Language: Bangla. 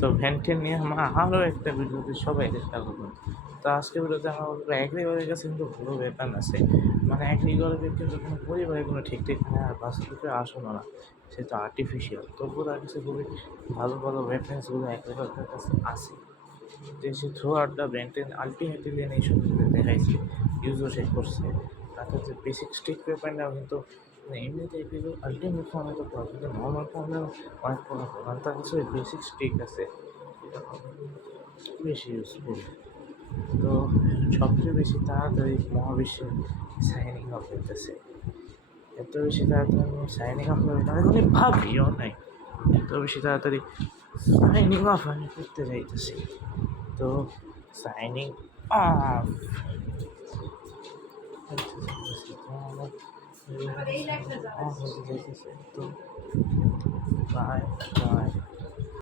তো ভ্যানটেন নিয়ে আমরা আরও একটা ভিডিওতে সবাই চেষ্টা করবো। তো আজকে ভিডিওতে আমরা বলবো অ্যাগ্রিকলের কাছে কিন্তু ভালো ব্যাপার আছে, মানে অ্যাগ্রিকলের কিন্তু কোনো পরিবারে কোনো ঠিক ঠিক নেই আর বাস্তবে আসলো না, সে তো আর্টিফিশিয়াল। তবুও তার কাছে খুবই ভালো ভালো রেফারেন্সগুলো অ্যাগ্রিকলের কাছে আছে, যে সে থ্রু আউট দ্য ব্যান্টেন আলটিমেটলি এই সবগুলো দেখাইছে, ইউজও সে করছে। তার যে বেসিক স্টিক পেপারটাও কিন্তু এমনিতে এগুলো আলটিমেট ফর্মে তো পড়া, কিন্তু নর্মাল ফর্মেও অনেক পড়া, কারণ তার কাছে বেসিক স্টিক আছে, এটা বেশি ইউজফুল। তো সবচেয়ে বেশি তাড়াতাড়ি মহাবিশ্বের সাইনিং অফ হইতেছে, এত বেশি তাড়াতাড়ি সাইনিং অফ হবে না, আমি ভাবিও নাই এত বেশি তাড়াতাড়ি সাইনিং অফ আমি করতে যাইতেছি। তো সাইনিং অফ অফ হতে যাইতেছে। তো বাই বাই।